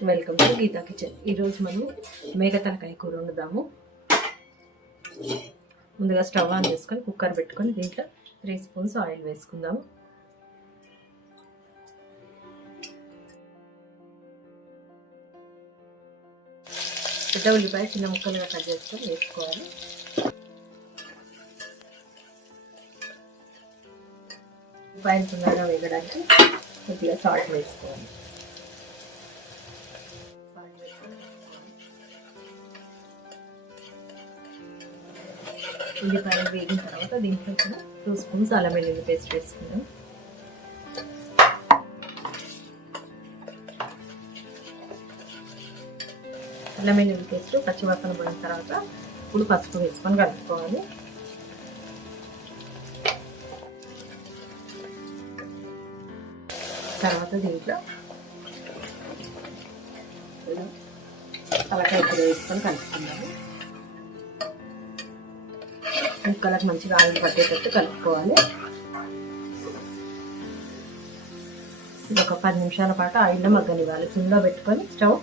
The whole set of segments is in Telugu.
Welcome to Gita kitchen. ఈరోజు మనం మేక తలకాయ కూర వండుదాము. ముందుగా స్టవ్ ఆన్ చేసుకొని కుక్కర్ పెట్టుకొని దీంట్లో 3 స్పూన్స్ ఆయిల్ వేసుకుందాము. పెద్ద ఉల్లిపాయ చిన్న ముక్కలుగా కట్ చేసుకొని వేసుకోవాలి. ఉల్లిపాయలు తొందరగా వేగడానికి కొద్దిగా సాల్ట్ వేసుకోవాలి. ఉల్లిపాయలు వేగిన తర్వాత దీంట్లో కూడా 2 స్పూన్స్ అల్లం వెల్లుల్లి పేస్ట్ వేసుకుందాం. అల్లం వెల్లుల్లి పేస్ట్ పచ్చివాసన పోయిన తర్వాత ఇప్పుడు పసుపు వేసుకొని కలుపుకోవాలి. తర్వాత దీంట్లో తలకాయ కూర వేసుకొని కలుపుకుందాము. ముక్కలకు మంచిగా ఆయిల్ పట్టేటట్టు కలుపుకోవాలి. ఒక 10 నిమిషాల పాటు ఆయిల్లో మగ్గనివ్వాలి. సిమ్లో పెట్టుకొని స్టవ్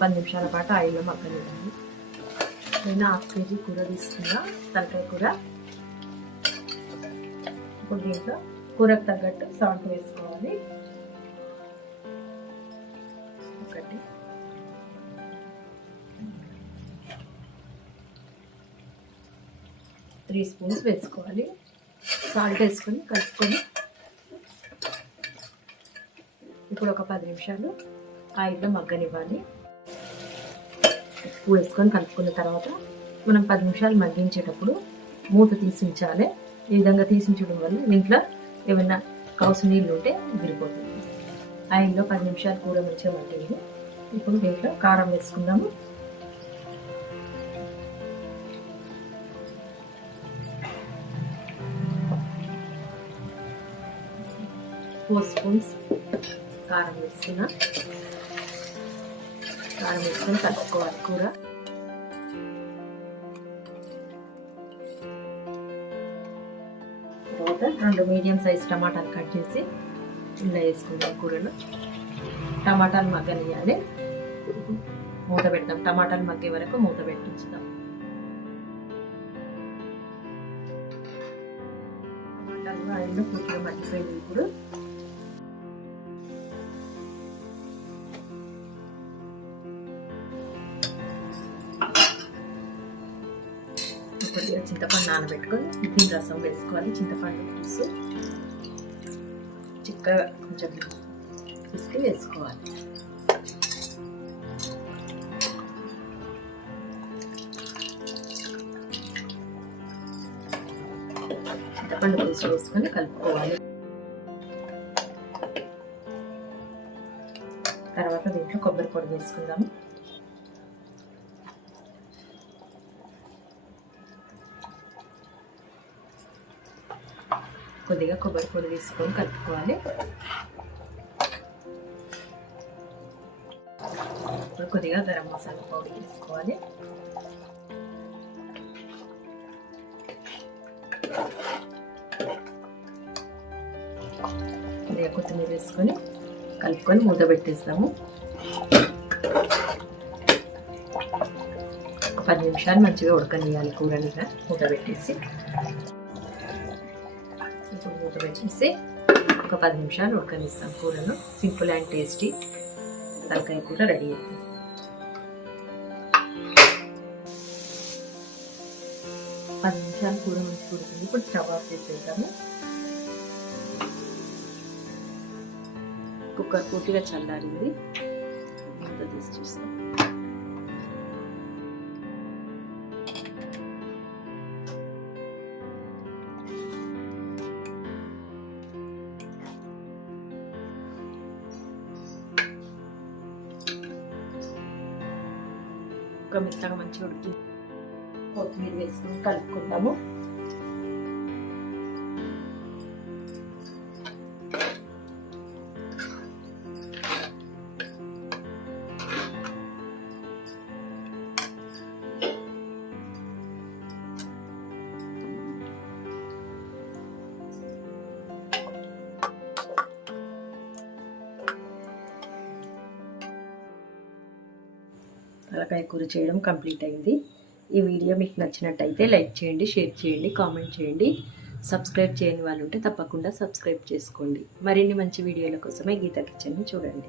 10 నిమిషాల పాటు ఆయిల్లో మగ్గనివ్వాలి. నేను 1/2 కేజీ కూర తీసుకున్నా, తలకాయ కూర. ఇప్పుడు దీంట్లో కూరకు తగ్గట్టు సాల్ట్ వేసుకోవాలి. 3 స్పూన్స్ వేసుకోవాలి. సాల్ట్ వేసుకొని కలుపుకొని ఇప్పుడు ఒక 10 నిమిషాలు ఆయిల్లో మగ్గనివ్వాలి. ఉప్పు వేసుకొని కలుపుకున్న తర్వాత మనం 10 నిమిషాలు మగ్గించేటప్పుడు మూత తీసి ఉంచాలి. ఈ విధంగా తీసి ఉంచడం వల్ల దీంట్లో ఏమైనా కౌసు నీళ్ళు ఉంటే విరిగిపోతుంది. ఆయిల్లో 10 నిమిషాలు కూర మంచిగా మగ్గింది. ఇప్పుడు దీంట్లో కారం వేసుకుందాము. 4 స్పూన్స్ కారం వేసుకున్నా. కారం వేసుకొని కలుపుకోవాలి కూర. తర్వాత 2 మీడియం సైజ్ టమాటాలు కట్ చేసి ఇలా వేసుకుందాం కూరలో. టమాటాలు మగ్గనియాలి. మూత పెడతాం. టమాటాలు మగ్గే వరకు మూత పెట్టించుదాం. టమాటాలు ఆయిల్లో పూర్తిగా మగ్గిపోయింది. ఇప్పుడు కొద్దిగా చింతపండు నానబెట్టుకొని దీని రసం వేసుకోవాలి. చింతపండు పులుసు చిక్కగా కొంచెం పిసికి వేసుకోవాలి. చింతపండు పులుసు వేసుకొని కలుపుకోవాలి. తర్వాత దీంట్లో కొబ్బరి పొడి వేసుకుందాము. కొద్దిగా కొబ్బరి పొడి తీసుకొని కలుపుకోవాలి. ఇప్పుడు కొద్దిగా గరం మసాలా పౌడర్ వేసుకోవాలి. కొద్దిగా కొత్తిమీర వేసుకొని కలుపుకొని మూత పెట్టేస్తాము. ఒక 10 నిమిషాలు మంచిగా ఉడకనియాలి కూరని. మూత పెట్టేసి ఇప్పుడు మూత పెట్టేసి ఒక 10 నిమిషాలు ఉడకనిస్తాం కూరను. సింపుల్ అండ్ టేస్టీ తలకాయ కూర రెడీ అవుతుంది. పది నిమిషాలు కూర మంచి ఉడుకుంది. ఇప్పుడు స్టవ్ ఆఫ్ చేసేద్దాము. కుక్కర్ పూర్తిగా చల్లారింది. మూత తీసి చూస్తాం. మెత్తగా మంచిగా ఉడికి కొత్తిమీర వేసుకొని కలుపుకుందాము. తలకాయ కూర చేయడం కంప్లీట్ అయింది. ఈ వీడియో మీకు నచ్చినట్టయితే లైక్ చేయండి, షేర్ చేయండి, కామెంట్ చేయండి. సబ్స్క్రైబ్ చేయని వాళ్ళు ఉంటే తప్పకుండా సబ్స్క్రైబ్ చేసుకోండి. మరిన్ని మంచి వీడియోల కోసమే గీతా కిచెన్ని చూడండి.